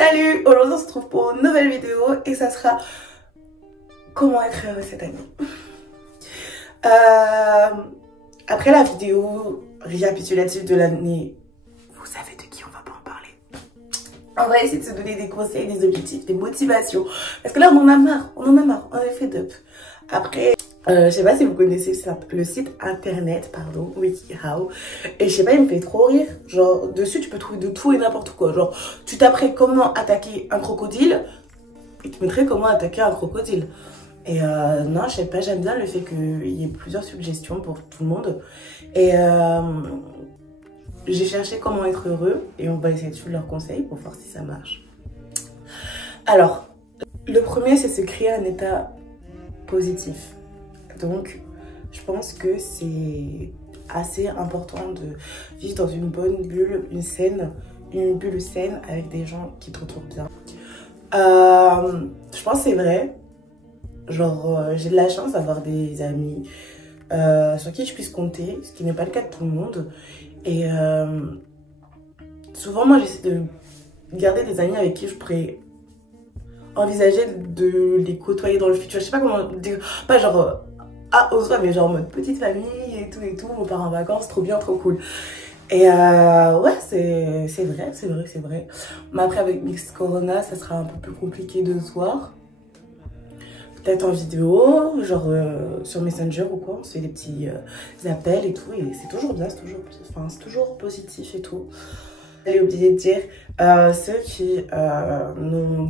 Salut, aujourd'hui on se retrouve pour une nouvelle vidéo et ça sera comment être heureux cette année. Après la vidéo récapitulative de l'année, vous savez de qui on va pas en parler. On va essayer de se donner des conseils, des objectifs, des motivations. Parce que là on en a marre, on est fed up. Après, je sais pas si vous connaissez le site internet, pardon, WikiHow. Et je sais pas, il me fait trop rire. Genre, dessus, tu peux trouver de tout et n'importe quoi. Genre, tu taperais comment attaquer un crocodile, et tu mettrais comment attaquer un crocodile. Et non, je sais pas, j'aime bien le fait qu'il y ait plusieurs suggestions pour tout le monde. Et j'ai cherché comment être heureux, et on va essayer de suivre leurs conseils pour voir si ça marche. Alors, le premier, c'est se créer un état positif. Donc, je pense que c'est assez important de vivre dans une bonne bulle, une bulle saine avec des gens qui te retrouvent bien. Je pense que c'est vrai. Genre, j'ai de la chance d'avoir des amis sur qui je puisse compter, ce qui n'est pas le cas de tout le monde. Et souvent, moi, j'essaie de garder des amis avec qui je pourrais envisager de les côtoyer dans le futur. Je sais pas comment dire, pas genre au soi, mais genre en mode petite famille et tout, on part en vacances, trop bien, trop cool. Et ouais, c'est vrai. Mais après avec Mix Corona, ça sera un peu plus compliqué de se voir. Peut-être en vidéo, genre sur Messenger ou quoi, on se fait des petits appels et tout, et c'est toujours bien, c'est toujours positif et tout. J'ai oublié de dire, ceux qui n'ont...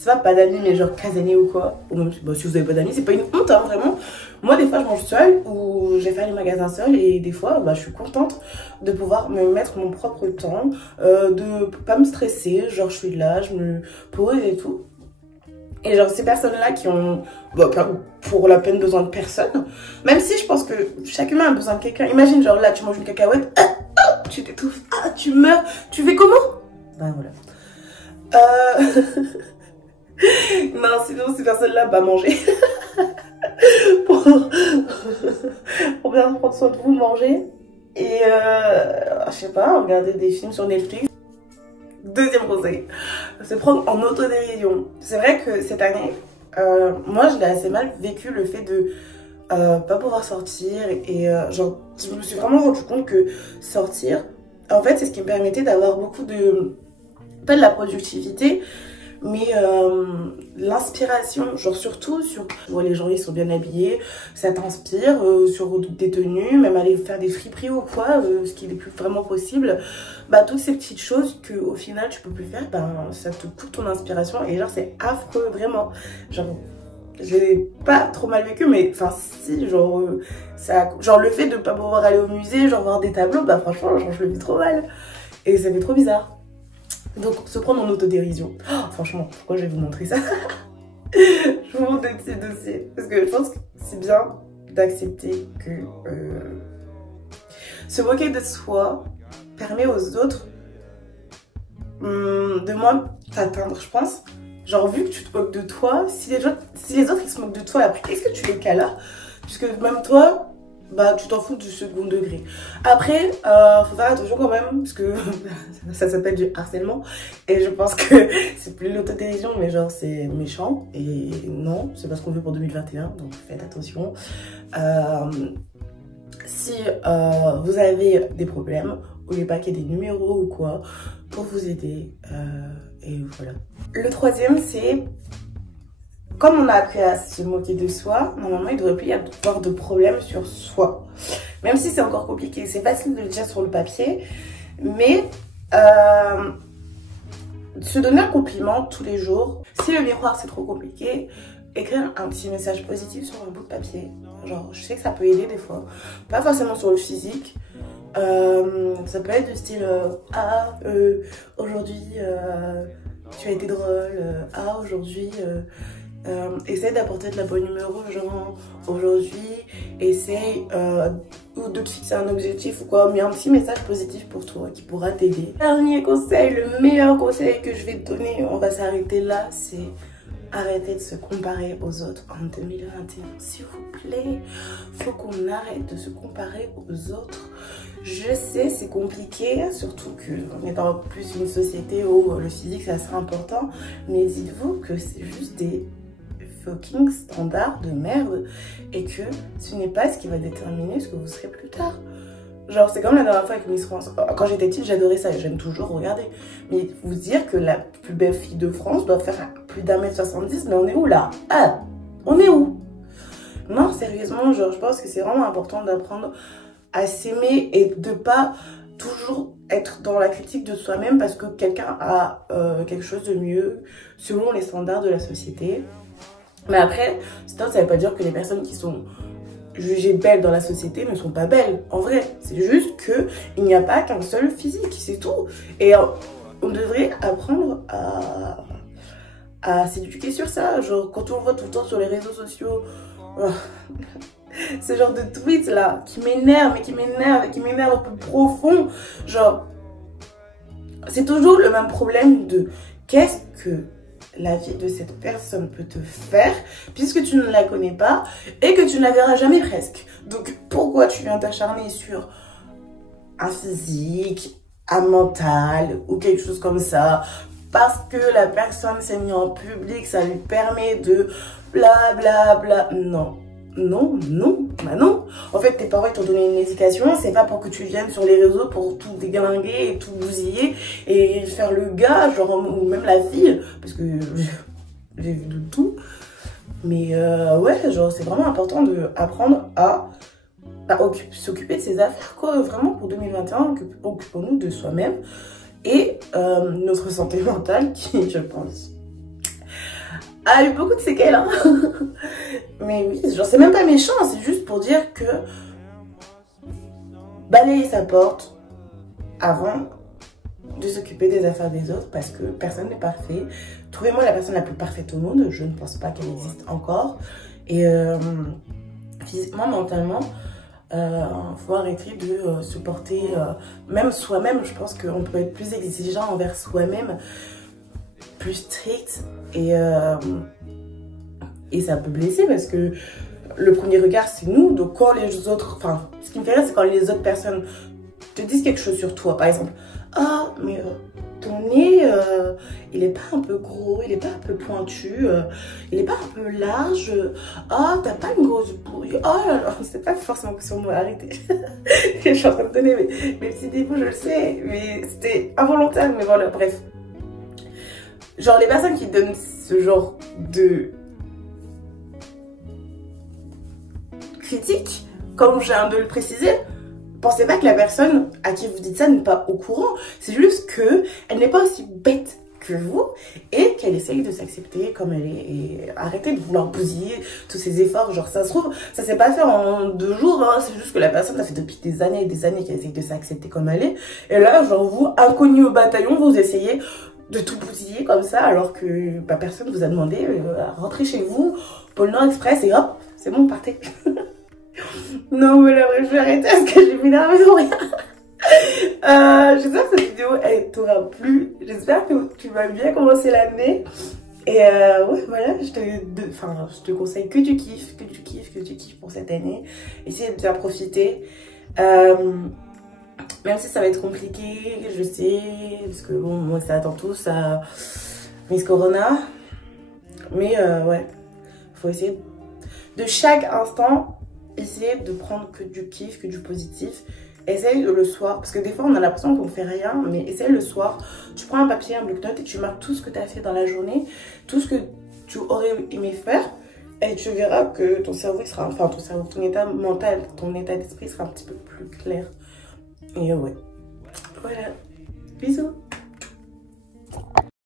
C'est pas d'amis, mais genre casanier ou quoi. Ou même bah, si vous avez pas d'amis, c'est pas une honte, hein, vraiment. Moi, des fois, je mange seule ou j'ai fait les magasins seule. Et des fois, bah, je suis contente de pouvoir me mettre mon propre temps, de pas me stresser. Genre, je suis là, je me pose et tout. Et genre, ces personnes-là qui ont, bah, pour la peine, besoin de personne. Même si je pense que chaque humain a besoin de quelqu'un. Imagine, genre là, tu manges une cacahuète, tu t'étouffes, tu meurs. Tu fais comment? Bah voilà. Non, sinon ces personnes-là, bah manger. pour bien prendre soin de vous, manger. Et je sais pas, regarder des films sur Netflix. Deuxième conseil, se prendre en autodérision. C'est vrai que cette année, moi je l'ai assez mal vécu le fait de pas pouvoir sortir. Et genre, je me suis vraiment rendu compte que sortir, en fait, c'est ce qui me permettait d'avoir beaucoup de... pas de la productivité, mais l'inspiration, genre surtout sur les gens ils sont bien habillés, ça t'inspire, sur des tenues, même aller faire des friperies ou quoi, ce qui n'est plus vraiment possible, bah toutes ces petites choses que au final tu peux plus faire, bah ça te coupe ton inspiration et genre c'est affreux vraiment. Genre j'ai pas trop mal vécu, mais enfin si, genre ça, genre le fait de pas pouvoir aller au musée, genre voir des tableaux, bah franchement genre je le vis trop mal et ça fait trop bizarre. Donc, se prendre en autodérision. Oh, franchement, pourquoi je vais vous montrer ça? Je vous montre des petits dossiers. Parce que je pense que c'est bien d'accepter que se moquer de soi permet aux autres de moins t'atteindre, je pense. Genre, vu que tu te moques de toi, si les autres ils se moquent de toi, après, qu'est-ce que tu les cales là? Puisque même toi, bah tu t'en fous du second degré. Après, faut faire attention quand même, parce que ça s'appelle du harcèlement. Et je pense que c'est plus l'autodérision, mais genre c'est méchant. Et non, c'est pas ce qu'on veut pour 2021, donc faites attention. Si vous avez des problèmes, n'oubliez pas qu'il y a des numéros ou quoi pour vous aider. Et voilà. Le troisième, c'est... Comme on a appris à se moquer de soi, normalement il ne devrait plus y avoir de problème sur soi. Même si c'est encore compliqué, c'est facile de le dire sur le papier, mais se donner un compliment tous les jours. Si le miroir c'est trop compliqué, écrire un petit message positif sur un bout de papier. Genre, je sais que ça peut aider des fois, pas forcément sur le physique. Ça peut être du style aujourd'hui tu as été drôle, aujourd'hui essaye d'apporter de la bonne humeur aux gens aujourd'hui, essaye ou de te fixer un objectif ou quoi, mais un petit message positif pour toi qui pourra t'aider. Dernier conseil, le meilleur conseil que je vais te donner, on va s'arrêter là, c'est arrêter de se comparer aux autres en 2021. S'il vous plaît, faut qu'on arrête de se comparer aux autres. Je sais, c'est compliqué, surtout qu'on est dans plus une société où le physique c'est assez important, mais dites-vous que c'est juste des fucking standards de merde et que ce n'est pas ce qui va déterminer ce que vous serez plus tard. Genre, c'est comme la dernière fois avec Miss France. Quand j'étais petite, j'adorais ça et j'aime toujours regarder. Mais vous dire que la plus belle fille de France doit faire plus d'1m70, mais on est où là? Ah, on est où? Non, sérieusement, genre, je pense que c'est vraiment important d'apprendre à s'aimer et de pas toujours être dans la critique de soi-même parce que quelqu'un a quelque chose de mieux selon les standards de la société. Mais après, ça veut pas dire que les personnes qui sont jugées belles dans la société ne sont pas belles. En vrai, c'est juste que il n'y a pas qu'un seul physique, c'est tout. Et on devrait apprendre à s'éduquer sur ça. Genre, quand on voit tout le temps sur les réseaux sociaux, ce genre de tweets là, qui m'énerve, mais qui m'énerve un peu profond. Genre, c'est toujours le même problème de qu'est-ce que la vie de cette personne peut te faire puisque tu ne la connais pas et que tu ne la verras jamais presque. Donc pourquoi tu viens t'acharner sur un physique, un mental ou quelque chose comme ça parce que la personne s'est mise en public, ça lui permet de bla bla bla. Non. Non, non, bah non. En fait, tes parents t'ont donné une éducation, c'est pas pour que tu viennes sur les réseaux pour tout déglinguer et tout bousiller et faire le gars, genre, ou même la fille, parce que j'ai vu de tout. Mais ouais, genre, c'est vraiment important d'apprendre à s'occuper de ses affaires, quoi. Vraiment, pour 2021, occupons-nous de soi-même et notre santé mentale qui, je pense, a eu beaucoup de séquelles, hein. Mais oui, genre c'est même pas méchant, c'est juste pour dire que balayer sa porte avant de s'occuper des affaires des autres parce que personne n'est parfait. Trouvez-moi la personne la plus parfaite au monde, je ne pense pas qu'elle existe encore. Et physiquement, mentalement, faut arrêter de se porter, même soi-même, je pense qu'on peut être plus exigeant envers soi-même, plus strict et ça peut blesser parce que le premier regard c'est nous, donc quand les autres, enfin ce qui me fait rire c'est quand les autres personnes te disent quelque chose sur toi, par exemple, ah mais ton nez il est pas un peu gros, il est pas un peu pointu, il est pas un peu large, ah t'as pas une grosse bouille, oh là là, c'est pas forcément que sur moi, arrêtez. Je suis en train de donner mes petits défauts, je le sais, mais c'était involontaire, mais voilà, bref. Genre les personnes qui donnent ce genre de critique, comme je viens de le préciser, pensez pas que la personne à qui vous dites ça n'est pas au courant. C'est juste que elle n'est pas aussi bête que vous et qu'elle essaye de s'accepter comme elle est et arrêtez de vouloir bousiller tous ces efforts. Genre ça se trouve, ça s'est pas fait en 2 jours, hein. C'est juste que la personne a fait depuis des années et des années qu'elle essaye de s'accepter comme elle est. Et là, genre vous, inconnus au bataillon, vous essayez de tout bousiller comme ça alors que bah, personne vous a demandé rentrer chez vous, Pôle Nord Express et hop, c'est bon, partez. Non mais là je vais arrêter parce que j'ai m'énervé pour rien. J'espère que cette vidéo elle t'aura plu, j'espère que tu vas bien commencer l'année. Et ouais voilà, je te conseille que du kiff, que du kiff pour cette année. Essayez de bien profiter. Même si ça va être compliqué, je sais, parce que bon, moi ça attend tous à Miss Corona. Mais ouais, faut essayer de chaque instant, essayer de prendre que du kiff, que du positif. Essaye le soir, parce que des fois on a l'impression qu'on fait rien, mais essaye le soir. Tu prends un papier, un bloc-notes et tu marques tout ce que tu as fait dans la journée, tout ce que tu aurais aimé faire. Et tu verras que ton cerveau sera, enfin ton cerveau, ton état mental, ton état d'esprit sera un petit peu plus clair. Et ouais, voilà, bisous.